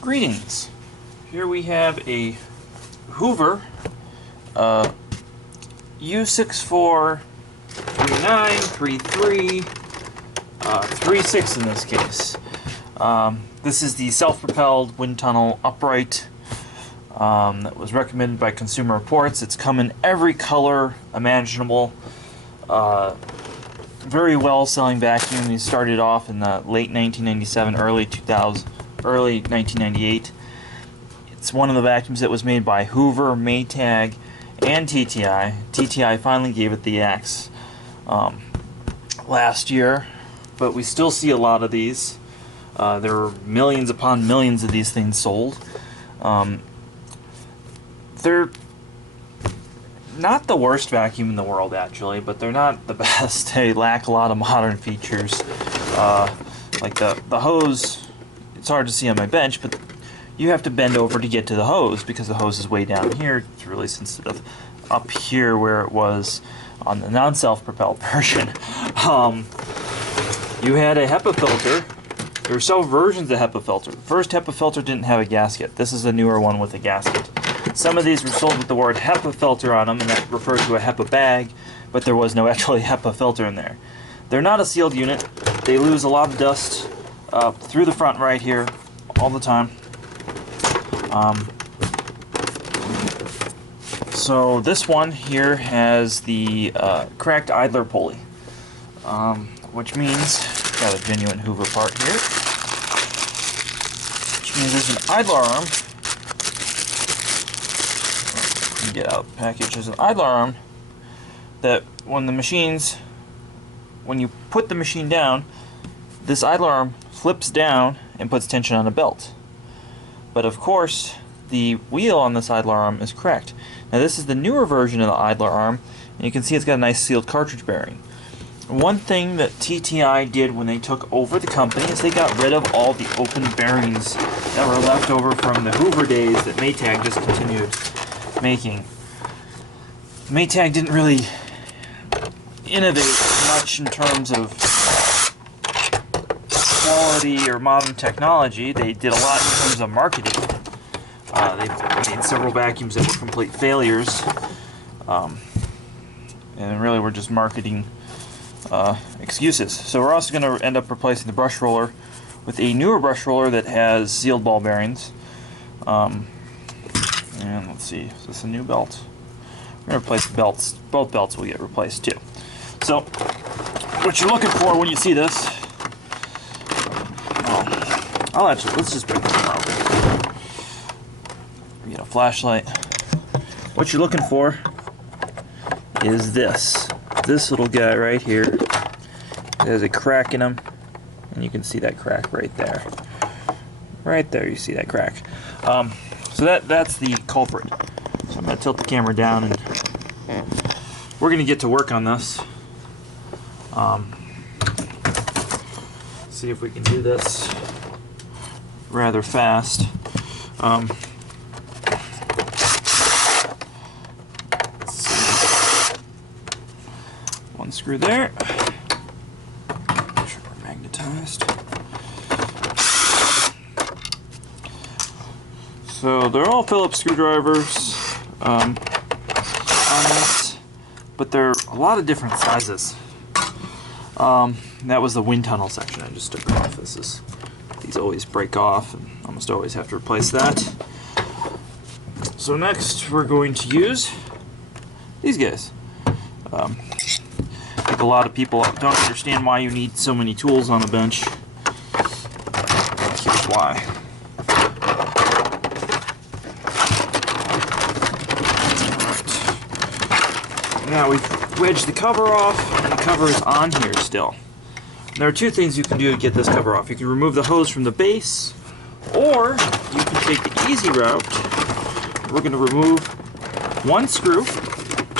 Greetings. Here we have a Hoover U6430, 36 in this case. This is the self-propelled wind tunnel upright that was recommended by Consumer Reports. It's come in every color imaginable. Very well selling vacuum. He started off in the late 1997, early 1998. It's one of the vacuums that was made by Hoover, Maytag, and TTI. TTI finally gave it the axe last year, but we still see a lot of these. There are millions upon millions of these things sold. They're not the worst vacuum in the world, actually, but they're not the best. They lack a lot of modern features. Like the hose, it's hard to see on my bench, but you have to bend over to get to the hose because the hose is way down here. It's really sensitive up here where it was on the non-self-propelled version. You had a Hepa filter. There were several versions of Hepa filter. The first Hepa filter didn't have a gasket. This is a newer one with a gasket. Some of these were sold with the word Hepa filter on them, and that referred to a Hepa bag, but there was no actually Hepa filter in there. They're not a sealed unit. They lose a lot of dust through the front right here all the time. So this one here has the cracked idler pulley, which means, got a genuine Hoover part here, which means there's an idler arm. Get out the package. There's an idler arm that when you put the machine down, this idler arm flips down and puts tension on a belt. But of course, the wheel on this idler arm is cracked. Now this is the newer version of the idler arm, and you can see it's got a nice sealed cartridge bearing. One thing that TTI did when they took over the company is they got rid of all the open bearings that were left over from the Hoover days that Maytag discontinued making. Maytag didn't really innovate much in terms of quality or modern technology. They did a lot in terms of marketing. They made several vacuums that were complete failures, and really were just marketing excuses. So we're also going to end up replacing the brush roller with a newer brush roller that has sealed ball bearings. And let's see, is this a new belt? We're going to replace the belts. Both belts will get replaced too. So, what you're looking for when you see this, let's just bring this out. Get a flashlight. What you're looking for is this little guy right here. There's a crack in him, and you can see that crack right there. Right there, you see that crack. So that's the culprit. So I'm going to tilt the camera down, and we're going to get to work on this. See if we can do this rather fast. Let's see. One screw there. Make sure we're magnetized. So they're all Phillips screwdrivers on this, but they're a lot of different sizes. That was the wind tunnel section I just took off. These always break off, and almost always have to replace that. So next we're going to use these guys. I think a lot of people don't understand why you need so many tools on a bench. Here's why. Now we've wedged the cover off, and the cover is on here still. There are two things you can do to get this cover off. You can remove the hose from the base, or you can take the easy route. We're going to remove one screw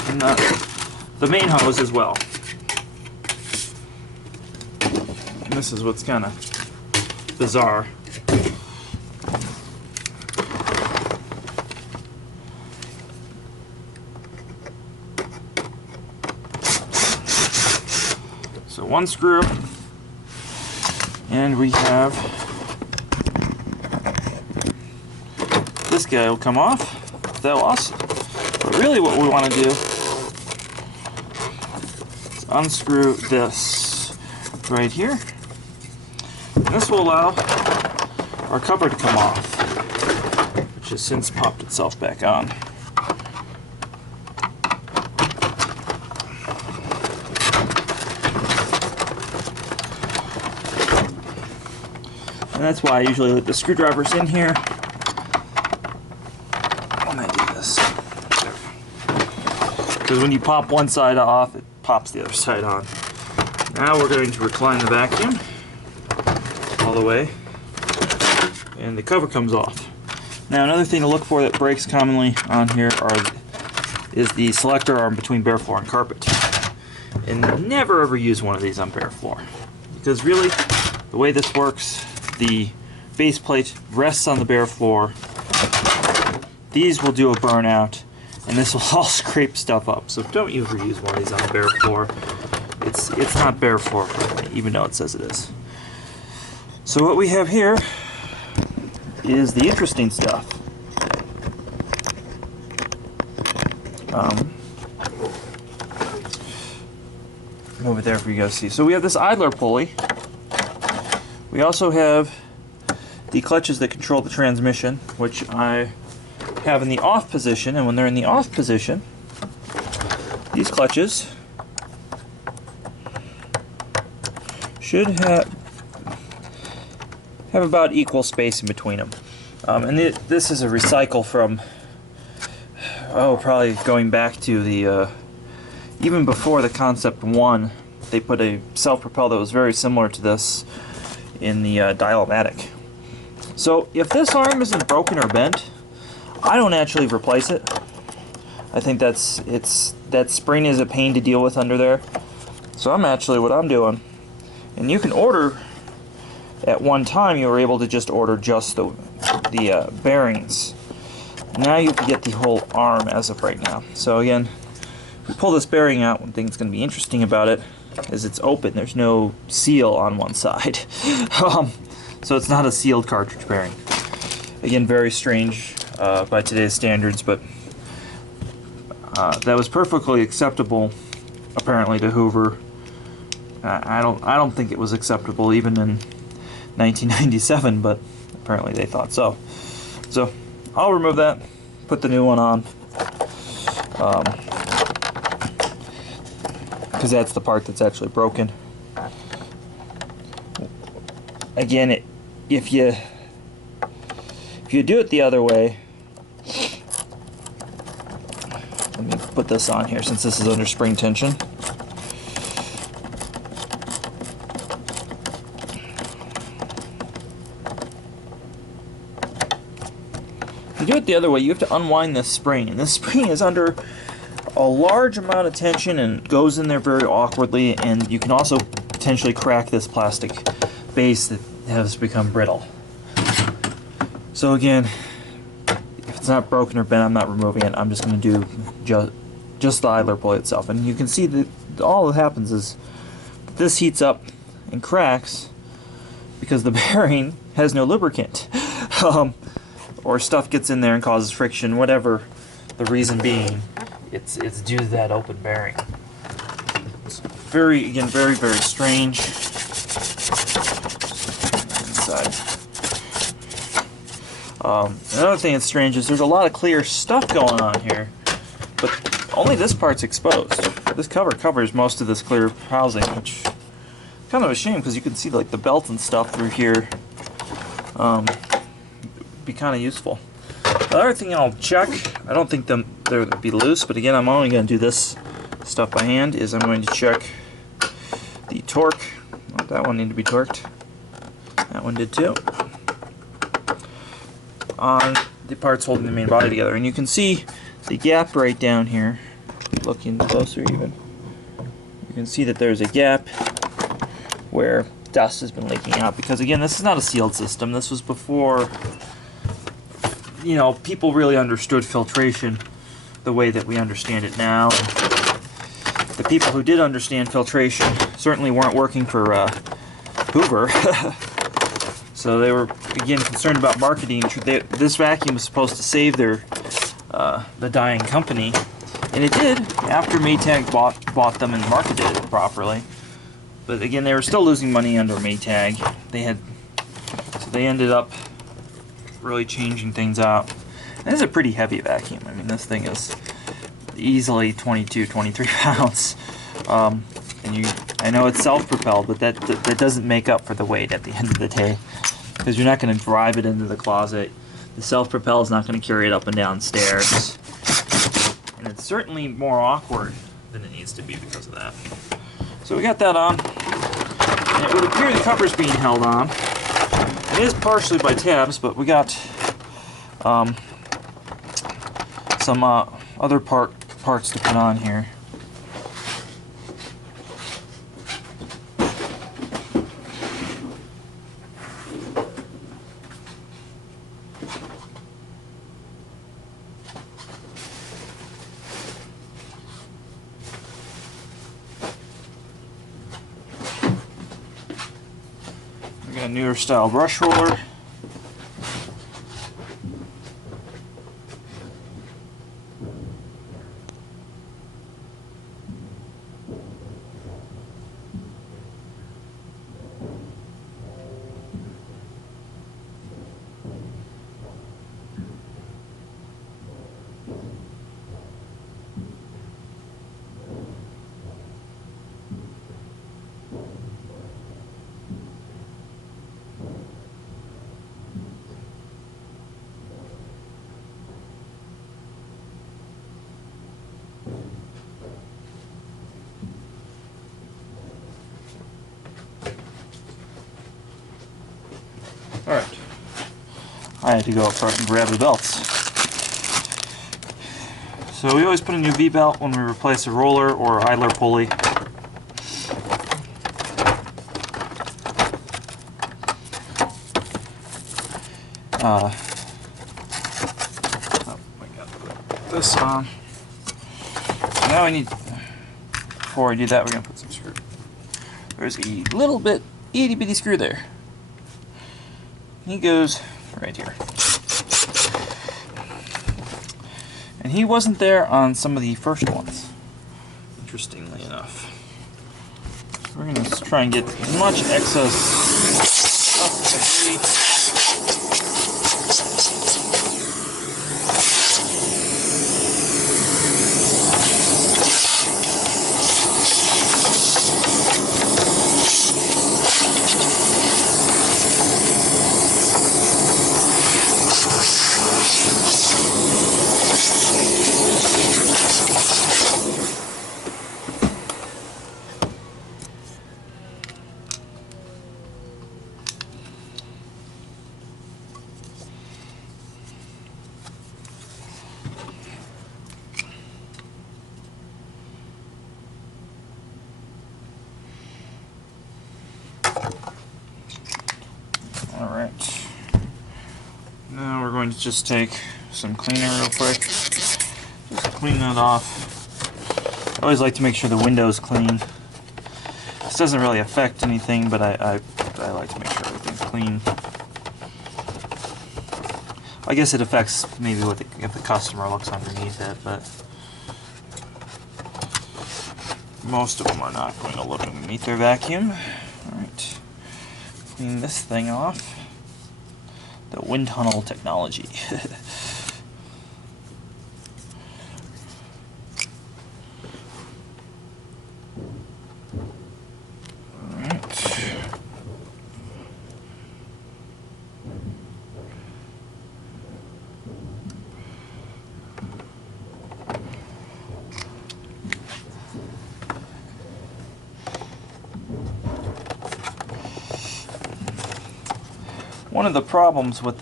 and the main hose as well. And this is what's kind of bizarre. So one screw, and we have this guy will come off. That will also, but really what we want to do is unscrew this right here. And this will allow our cover to come off, which has since popped itself back on. And that's why I usually leave the screwdrivers in here when I do this. Because when you pop one side off, it pops the other side on. Now we're going to recline the vacuum all the way, and the cover comes off. Now another thing to look for that breaks commonly on here is the selector arm between bare floor and carpet. And never ever use one of these on bare floor, because really the way this works, the base plate rests on the bare floor. These will do a burnout, and this will all scrape stuff up. So don't ever use one of these on the bare floor. It's not bare floor friendly, even though it says it is. So what we have here is the interesting stuff. Move it there for you guys to see. So we have this idler pulley. We also have the clutches that control the transmission, which I have in the off position, and when they're in the off position, these clutches should have about equal space in between them. And this is a recycle from, probably going back to the, even before the Concept 1, they put a self-propelled that was very similar to this in the Dial-O-Matic. So if this arm isn't broken or bent, I don't actually replace it. I think that spring is a pain to deal with under there. So what I'm doing, and you can order, at one time you were able to just order just the bearings. Now you can get the whole arm as of right now. So again, we pull this bearing out. One thing that's going to be interesting about it is it's open. There's no seal on one side. So it's not a sealed cartridge bearing. Again, very strange by today's standards, but that was perfectly acceptable apparently to Hoover. I don't think it was acceptable even in 1997, but apparently they thought so. So I'll remove that, put the new one on, because that's the part that's actually broken. Again, if you do it the other way, let me put this on here since this is under spring tension. If you do it the other way, you have to unwind this spring, and this spring is under a large amount of tension and goes in there very awkwardly, and you can also potentially crack this plastic base that has become brittle. So again, if it's not broken or bent, I'm not removing it. I'm just going to do just the idler pulley itself, and you can see that all that happens is this heats up and cracks because the bearing has no lubricant. Or stuff gets in there and causes friction, whatever the reason being, it's due to that open bearing. It's very strange. Inside. Another thing that's strange is there's a lot of clear stuff going on here, but only this part's exposed. This cover covers most of this clear housing, which is kind of a shame because you can see like the belt and stuff through here. Be kind of useful. The other thing I'll check, I don't think they'll be loose, but again, I'm only going to do this stuff by hand, is I'm going to check the torque. Oh, that one needed to be torqued. That one did too. On the parts holding the main body together. And you can see the gap right down here. Looking closer even. You can see that there's a gap where dust has been leaking out, because again, this is not a sealed system. This was before, you know, people really understood filtration the way that we understand it now. The people who did understand filtration certainly weren't working for Hoover. So they were, again, concerned about marketing. This vacuum was supposed to save their the dying company, and it did after Maytag bought them and marketed it properly. But again, they were still losing money under Maytag. So they ended up really changing things out. And this is a pretty heavy vacuum. I mean, this thing is easily 22, 23 pounds. And I know it's self-propelled, but that doesn't make up for the weight at the end of the day, because you're not going to drive it into the closet. The self-propel is not going to carry it up and down stairs, and it's certainly more awkward than it needs to be because of that. So we got that on, and it would appear the cover's being held on. It is partially by tabs, but we got some other parts to put on here. We got a newer style brush roller. Alright, I had to go up front and grab the belts. So we always put a new V-belt when we replace a roller or idler pulley. Oh my god, put this on. So now I need, before I do that, we're going to put some screw. There's a little bit, itty bitty screw there. He goes right here. And he wasn't there on some of the first ones, interestingly enough. So we're going to try and get as much excess stuff as we Alright, now we're going to just take some cleaner real quick, just clean that off. I always like to make sure the window's clean. This doesn't really affect anything, but I like to make sure everything's clean. I guess it affects maybe what if the customer looks underneath it, but most of them are not going to look underneath their vacuum. Alright. Clean this thing off. The WindTunnel technology. One of the problems with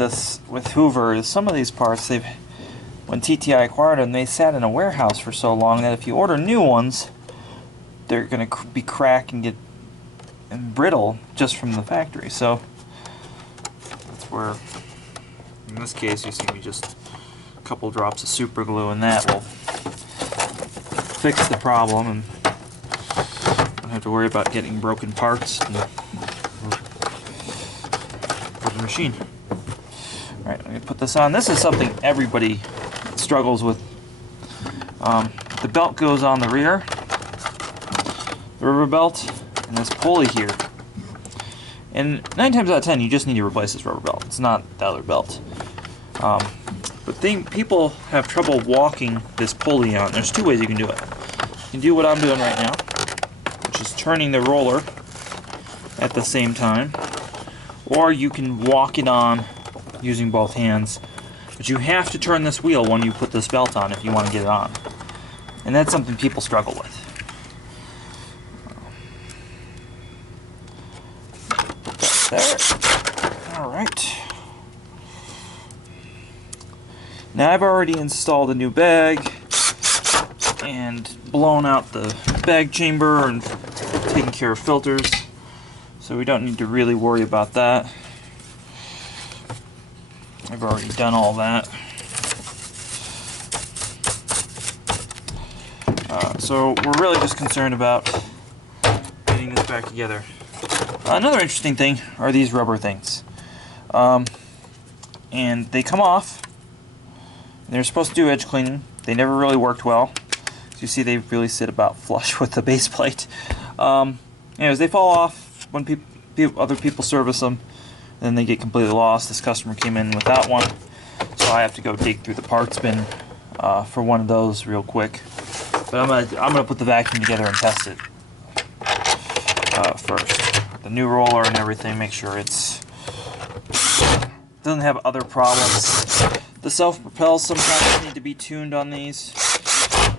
Hoover is some of these parts, when TTI acquired them, they sat in a warehouse for so long that if you order new ones, they're going to be cracked and get brittle just from the factory. So that's where, in this case, you see me just a couple drops of super glue, and that will fix the problem, and don't have to worry about getting broken parts and machine. Alright, I'm going to put this on. This is something everybody struggles with. The belt goes on the rear, the rubber belt, and this pulley here. And 9 times out of 10, you just need to replace this rubber belt. It's not the other belt. But people have trouble walking this pulley on. There's 2 ways you can do it. You can do what I'm doing right now, which is turning the roller at the same time, or you can walk it on using both hands. But you have to turn this wheel when you put this belt on if you want to get it on. And that's something people struggle with. Put that there. Alright. Now I've already installed a new bag and blown out the bag chamber and taken care of filters. So we don't need to really worry about that. I've already done all that. So we're really just concerned about getting this back together. Another interesting thing are these rubber things. And they come off. They're supposed to do edge cleaning. They never really worked well. As you see, they really sit about flush with the base plate. Anyways, they fall off when other people service them. Then they get completely lost. This customer came in without one, so I have to go dig through the parts bin for one of those real quick. But I'm gonna put the vacuum together and test it first. The new roller and everything. Make sure it doesn't have other problems. The self-propels sometimes need to be tuned on these.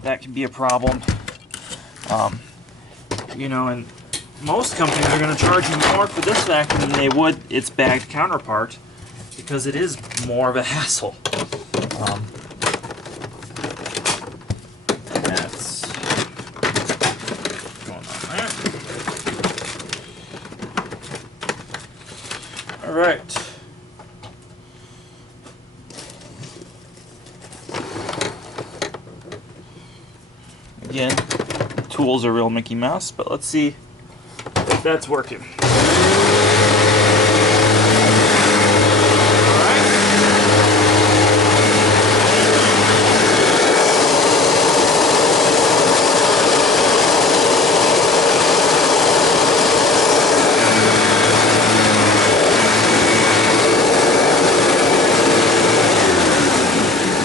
That can be a problem. You know, and most companies are going to charge you more for this vacuum than they would its bagged counterpart, because it is more of a hassle. That's going on there. Alright. Again, the tools are real Mickey Mouse, but let's see if that's working.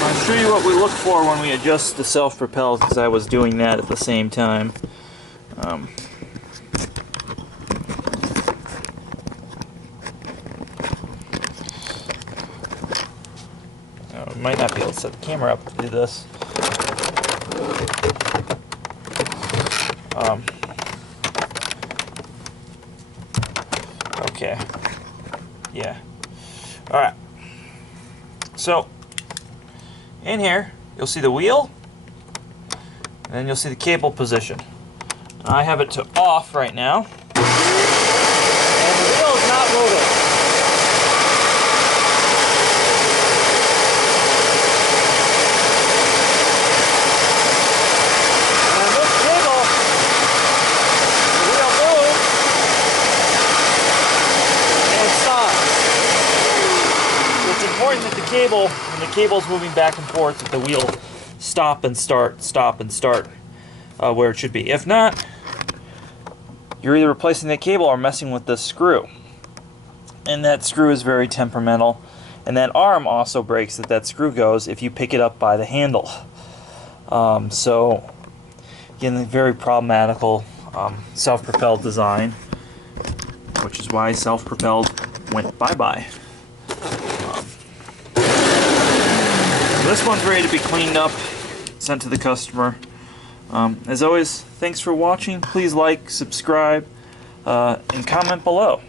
I'll show you what we look for when we adjust the self-propelled, because I was doing that at the same time. Might not be able to set the camera up to do this. Okay. Yeah. Alright. So, in here, you'll see the wheel, and then you'll see the cable position. I have it to off right now, and the wheel is not moving. That the cable, when the cable's moving back and forth, that the wheel stop and start where it should be. If not, you're either replacing the cable or messing with the screw. And that screw is very temperamental. And that arm also breaks that screw goes if you pick it up by the handle. So, again, very problematical self-propelled design, which is why self-propelled went bye-bye. This one's ready to be cleaned up, sent to the customer. As always, thanks for watching. Please like, subscribe, and comment below.